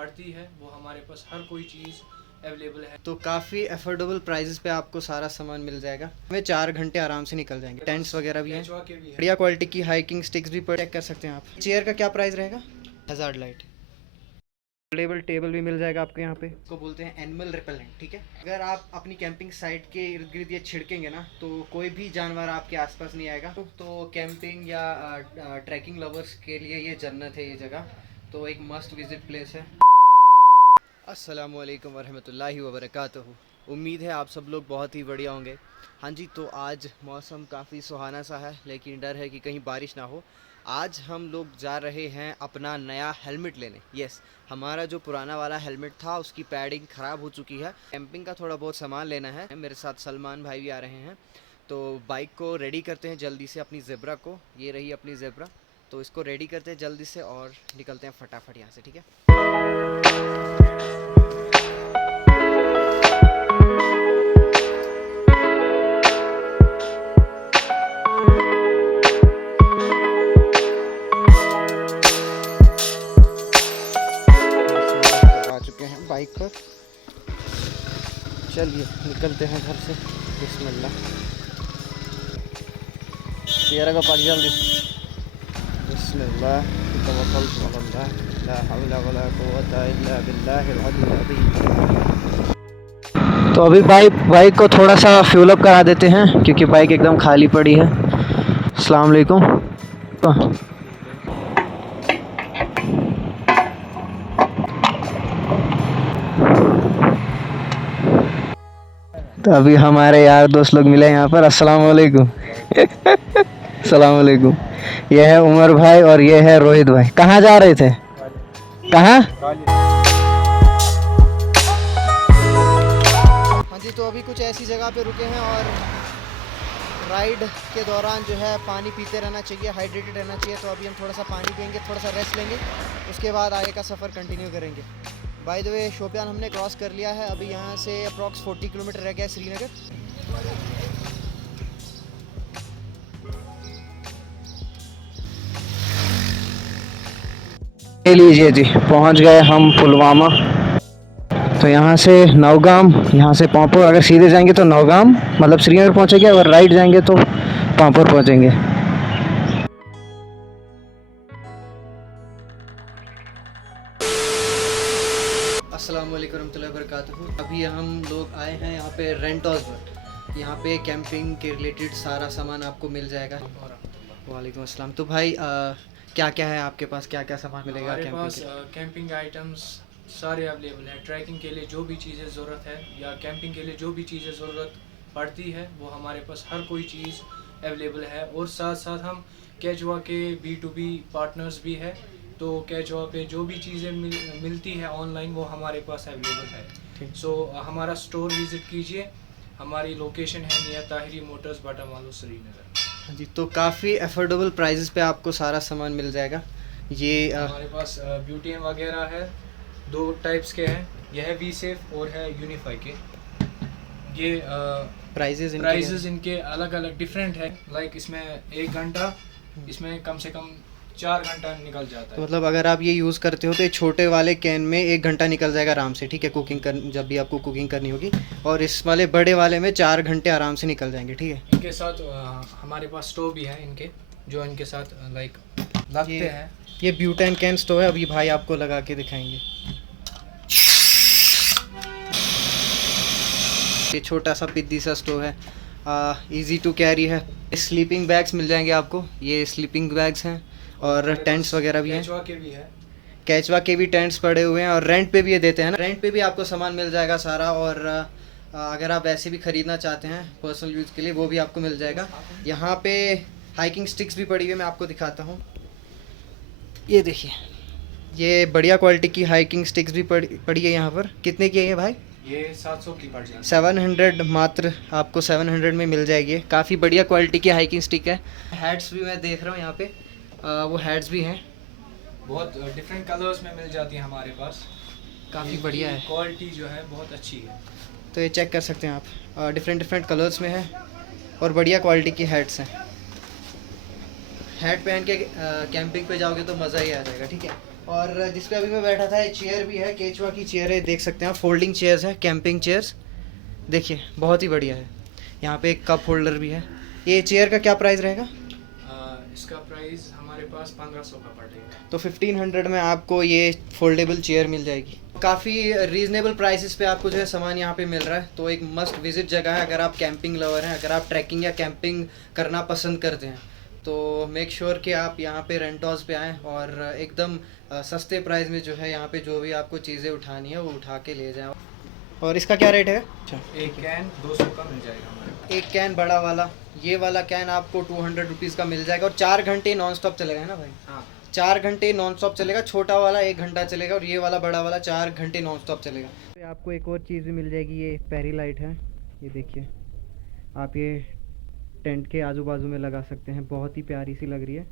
पड़ती है वो हमारे पास हर कोई चीज़ अवेलेबल है। तो काफ़ी अफोर्डेबल प्राइसेस पे आपको सारा सामान मिल जाएगा। हमें 4 घंटे आराम से निकल जाएंगे। टेंट्स वगैरह भी हैं, केचुआ के भी है। बढ़िया क्वालिटी की हाइकिंग स्टिक्स भी चेक कर सकते हैं आप। चेयर का क्या प्राइस रहेगा? Hazard light. फोल्डेबल टेबल भी मिल जाएगा आपको यहाँ पे। इसको बोलते हैं एनिमल रिपेलेंट, ठीक है। अगर आप अपनी कैंपिंग साइट के इर्द गिर्द ये छिड़केंगे ना तो कोई भी जानवर आपके आसपास नहीं आएगा। तो कैंपिंग या ट्रैकिंग लवर्स के लिए ये जन्नत है ये जगह, तो एक मस्ट विजिट प्लेस है। अस्सलामुअलैकुम वरहमतुल्लाहि वबरकातुहू। उम्मीद है आप सब लोग बहुत ही बढ़िया होंगे। हाँ जी, तो आज मौसम काफ़ी सुहाना सा है, लेकिन डर है कि कहीं बारिश ना हो। आज हम लोग जा रहे हैं अपना नया हेलमेट लेने। यस, हमारा जो पुराना वाला हेलमेट था उसकी पैडिंग ख़राब हो चुकी है। कैंपिंग का थोड़ा बहुत सामान लेना है। मेरे साथ सलमान भाई भी आ रहे हैं, तो बाइक को रेडी करते हैं जल्दी से, अपनी ज़ेब्रा को। ये रही अपनी ज़ेब्रा, तो इसको रेडी करते हैं जल्दी से और निकलते हैं फटाफट यहाँ से, ठीक है। आ चुके हैं बाइक पर, चलिए निकलते हैं घर से। बिस्मिल्लाह। तेरा का पानी जल्दी। बिस्मिल्लाह तवक्कलतु अलल्लाह, ला हौला वला कुव्वता इल्ला बिल्लाहिल अलिय्यिल अज़ीम। तो अभी बाइक को थोड़ा सा फ्यूल अप करा देते हैं क्योंकि बाइक एकदम खाली पड़ी है। अस्सलाम वालेकुम। तो अभी हमारे यार दोस्त लोग मिले यहाँ पर। अस्सलाम वालेकुम। अस्सलाम वालेकुम। ये है उमर भाई और ये है रोहित भाई। कहाँ जा रहे थे? कहाँ? हाँ जी, तो अभी कुछ ऐसी जगह पे रुके हैं और राइड के दौरान जो है पानी पीते रहना चाहिए, हाइड्रेटेड रहना चाहिए। तो अभी हम थोड़ा सा पानी पियेंगे, थोड़ा सा रेस्ट लेंगे, उसके बाद आगे का सफ़र कंटिन्यू करेंगे। बाय द वे, शोपियान हमने क्रॉस कर लिया है। अभी यहाँ से अप्रॉक्स 40 किलोमीटर रह गया है श्रीनगर। ले लीजिए जी, पहुँच गए हम पुलवामा। तो यहाँ से नौगाम, यहाँ से पांपोर। अगर सीधे जाएंगे तो नौगाम मतलब श्रीनगर पहुँचेंगे, अगर राइट जाएंगे तो पांपोर पहुँचेंगे। अस्सलाम वालेकुम रहमतुल्लाहि वबरकातुहू। अभी हम लोग आए हैं यहाँ पे रेंटोस पर। यहाँ पे कैंपिंग के रिलेटेड सारा सामान आपको मिल जाएगा। वालेकुम अस्सलाम। तो भाई क्या क्या है आपके पास, क्या क्या सामान मिलेगा? हमारे पास कैंपिंग आइटम्स सारे अवेलेबल हैं। ट्रैकिंग के लिए जो भी चीज़ें ज़रूरत है या कैंपिंग के लिए जो भी चीज़ें ज़रूरत पड़ती है वो हमारे पास हर कोई चीज़ अवेलेबल है। और साथ साथ हम केचुआ के B2B पार्टनर्स भी है, तो केचुआ पे जो भी चीज़ें मिलती है ऑनलाइन वो हमारे पास अवेलेबल है। सो हमारा स्टोर विज़िट कीजिए। हमारी लोकेशन है नियर ताहिरी मोटर्स, बाटामालू, श्रीनगर। हाँ जी, तो काफ़ी अफोर्डेबल प्राइसेस पे आपको सारा सामान मिल जाएगा। ये हमारे पास ब्यूटीएम वगैरह है, दो टाइप्स के हैं। यह है वी सेफ और है यूनिफाई के। ये प्राइजेस इनके अलग अलग डिफरेंट है। लाइक इसमें 1 घंटा, इसमें कम से कम 4 घंटा निकल जाता तो है। मतलब अगर आप ये यूज़ करते हो तो ये छोटे वाले कैन में 1 घंटा निकल जाएगा आराम से, ठीक है, जब भी आपको कुकिंग करनी होगी। और इस वाले बड़े वाले में 4 घंटे आराम से निकल जाएंगे, ठीक है। इनके साथ हमारे पास स्टोव भी है इनके, जो इनके साथ लाइक लगते हैं। ये ब्यूटेन कैन स्टोव है, अभी भाई आपको लगा के दिखाएंगे। ये छोटा सा पिद्दी सा स्टोव है, इजी टू कैरी है। स्लीपिंग बैग्स मिल जाएंगे आपको, ये स्लीपिंग बैग्स हैं। और टेंट्स वगैरह भी हैं। केचुआ के भी है, केचवा के भी टेंट्स पड़े हुए हैं। और रेंट पे भी ये देते हैं ना, रेंट पे भी आपको सामान मिल जाएगा सारा। और अगर आप वैसे भी ख़रीदना चाहते हैं पर्सनल यूज़ के लिए, वो भी आपको मिल जाएगा। यहाँ पे हाइकिंग स्टिक्स भी पड़ी हुई है, मैं आपको दिखाता हूँ। ये देखिए, ये बढ़िया क्वालिटी की हाइकिंग स्टिक्स भी पड़ी है यहाँ पर। कितने की है ये भाई? ये 700 की पड़ जाएगी। 700 मात्र आपको 700 में मिल जाएगी। काफ़ी बढ़िया क्वालिटी की हाइकिंग स्टिक है। हैट्स भी मैं देख रहा हूँ यहाँ पे, वो हैट्स भी हैं, बहुत डिफरेंट कलर्स में मिल जाती है हमारे पास। काफ़ी बढ़िया है। क्वालिटी जो है बहुत अच्छी है। तो ये चेक कर सकते हैं आप, डिफरेंट कलर्स में है और बढ़िया क्वालिटी की हैट्स हैं। हैट पहन के कैंपिंग पे जाओगे तो मज़ा ही आ जाएगा, ठीक है। और जिस पे अभी मैं बैठा था, ये चेयर भी है, केचुआ की चेयर है, देख सकते हैं, फोल्डिंग चेयर्स है, कैंपिंग चेयर्स, देखिए बहुत ही बढ़िया है। यहाँ पे एक कप होल्डर भी है। ये चेयर का क्या प्राइस रहेगा? इसका प्राइस हमारे पास 1500 का पड़ेगा। तो 1500 में आपको ये फोल्डेबल चेयर मिल जाएगी। काफ़ी रीज़नेबल प्राइसेस पे आपको जो है सामान यहाँ पे मिल रहा है। तो एक मस्ट विज़िट जगह है अगर आप कैंपिंग लवर हैं, अगर आप ट्रैकिंग या कैंपिंग करना पसंद करते हैं तो मेक श्योर कि आप यहाँ पे रेंटोज पे आएँ और एकदम सस्ते प्राइस में जो है यहाँ पे जो भी आपको चीज़ें उठानी है वो उठा के ले जाएँ। और इसका क्या रेट है? अच्छा, एक कैन 200 का मिल जाएगा हमारे पास। एक कैन बड़ा वाला, ये वाला कैन आपको 200 रुपीज़ का मिल जाएगा और 4 घंटे नॉन स्टॉप चलेगा, है ना भाई? हाँ 4 घंटे नॉन स्टॉप चलेगा। छोटा वाला 1 घंटा चलेगा और ये वाला बड़ा वाला 4 घंटे नॉन स्टॉप चलेगा। तो आपको एक और चीज़ भी मिल जाएगी, ये पेरी लाइट है, ये देखिए आप ये टेंट के आजू बाजू में लगा सकते हैं, बहुत ही प्यारी सी लग रही है।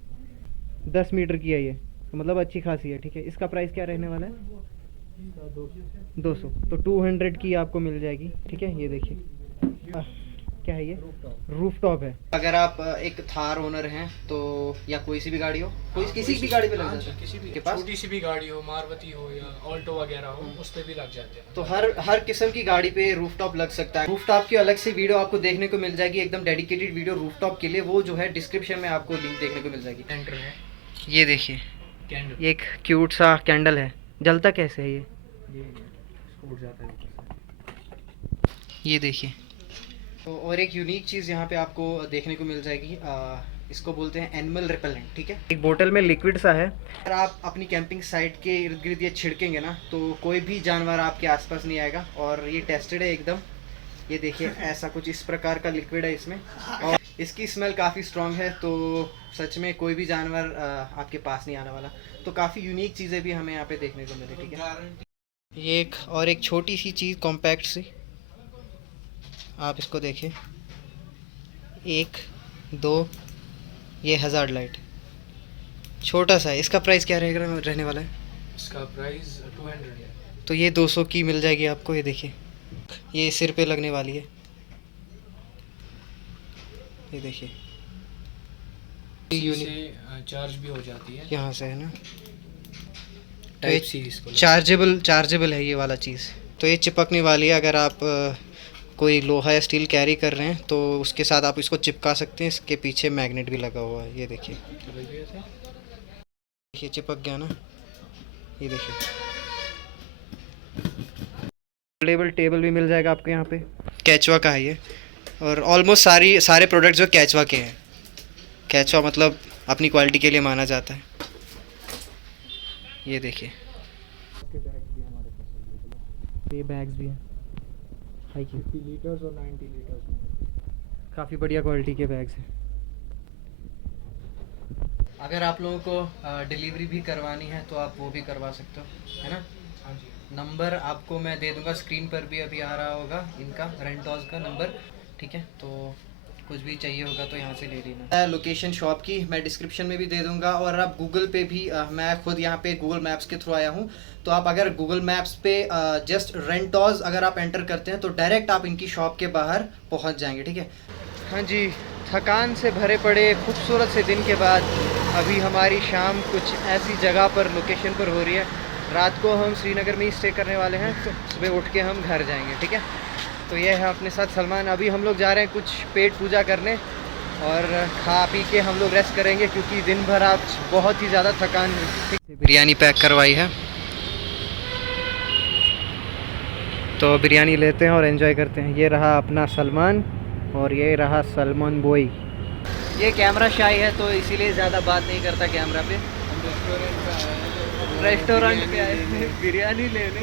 10 मीटर की है ये, तो मतलब अच्छी खासी है, ठीक है। इसका प्राइस क्या रहने वाला है? 200। तो 200 की आपको मिल जाएगी, ठीक है। ये देखिए क्या है, ये रूफ टॉप है। अगर आप एक थार ओनर हैं तो या कोई सी भी गाड़ी हो, कोई किसी भी गाड़ी पे लग जाता है, किसी भी के पास छोटी सी भी गाड़ी हो, मारुति हो या ऑल्टो वगैरह हो, उस पे भी लग जाते हैं। तो हर किस्म की गाड़ी पे रूफटॉप लग सकता है। रूफटॉप की अलग से वीडियो आपको देखने को मिल जाएगी, एकदम डेडिकेटेड वीडियो रूफटॉप के लिए, वो जो है डिस्क्रिप्शन में आपको लिंक देखने को मिल जाएगी। एंटर है ये देखिए कैंडल, ये एक क्यूट सा कैंडल है, जलता कैसे है ये फूट जाता है ऊपर से। ये देखिए। तो और एक यूनिक चीज़ यहाँ पे आपको देखने को मिल जाएगी, इसको बोलते हैं एनिमल रिपेलेंट, ठीक है। एक बोतल में लिक्विड सा है, अगर आप अपनी कैंपिंग साइट के इर्द गिर्द ये छिड़केंगे ना तो कोई भी जानवर आपके आसपास नहीं आएगा। और ये टेस्टेड है एकदम, ये देखिए ऐसा कुछ इस प्रकार का लिक्विड है इसमें और इसकी स्मेल काफ़ी स्ट्रॉन्ग है, तो सच में कोई भी जानवर आपके पास नहीं आने वाला। तो काफ़ी यूनिक चीज़ें भी हमें यहाँ पे देखने को मिले, ठीक है। ये एक और एक छोटी सी चीज़ कॉम्पैक्ट सी, आप इसको देखिए, 1 2 ये हज़ार्ड लाइट, छोटा सा है। इसका प्राइस क्या रहेगा रहने वाला है? इसका प्राइस 200 है। तो ये 200 की मिल जाएगी आपको। ये देखिए ये सिर पे लगने वाली है, ये देखिए से चार्ज भी हो जाती है यहाँ से, है ना। टाइप सी इसको चार्जेबल है ये वाला चीज़। तो ये चिपकने वाली है, अगर आप कोई लोहा या स्टील कैरी कर रहे हैं तो उसके साथ आप इसको चिपका सकते हैं। इसके पीछे मैग्नेट भी लगा हुआ है, ये देखिए, देखिए चिपक गया ना, ये देखिए। फोल्डेबल टेबल भी मिल जाएगा आपको यहाँ पे, कैचवा का है ये। और ऑलमोस्ट सारे प्रोडक्ट जो कैचवा के हैं, कैचवा मतलब अपनी क्वालिटी के लिए माना जाता है। ये देखिए ये बैग्स भी हैं, 50 लीटर्स और 90 लीटर्स, काफ़ी बढ़िया क्वालिटी के बैग्स हैं। अगर आप लोगों को डिलीवरी भी करवानी है तो आप वो भी करवा सकते हो, है ना। हाँ जी। नंबर आपको मैं दे दूंगा, स्क्रीन पर भी अभी आ रहा होगा इनका, रेंटोज का नंबर, ठीक है। तो कुछ भी चाहिए होगा तो यहाँ से ले लेना। लोकेशन शॉप की मैं डिस्क्रिप्शन में भी दे दूंगा और आप गूगल पे भी, मैं खुद यहाँ पे गूगल मैप्स के थ्रू आया हूँ, तो आप अगर गूगल मैप्स पे जस्ट रेंटोज अगर आप एंटर करते हैं तो डायरेक्ट आप इनकी शॉप के बाहर पहुँच जाएंगे, ठीक है। हाँ जी, थकान से भरे पड़े खूबसूरत से दिन के बाद अभी हमारी शाम कुछ ऐसी जगह पर, लोकेशन पर हो रही है। रात को हम श्रीनगर में ही स्टे करने वाले हैं, सुबह उठ के हम घर जाएंगे, ठीक है। तो ये है अपने साथ सलमान। अभी हम लोग जा रहे हैं कुछ पेट पूजा करने और खा पी के हम लोग रेस्ट करेंगे क्योंकि दिन भर आप बहुत ही ज़्यादा थकान। बिरयानी पैक करवाई है तो बिरयानी लेते हैं और एंजॉय करते हैं। ये रहा अपना सलमान और ये रहा सलमान बॉय। ये कैमरा शाई है तो इसीलिए ज़्यादा बात नहीं करता कैमरा पे। रेस्टोरेंट पे आए बिरयानी लेने।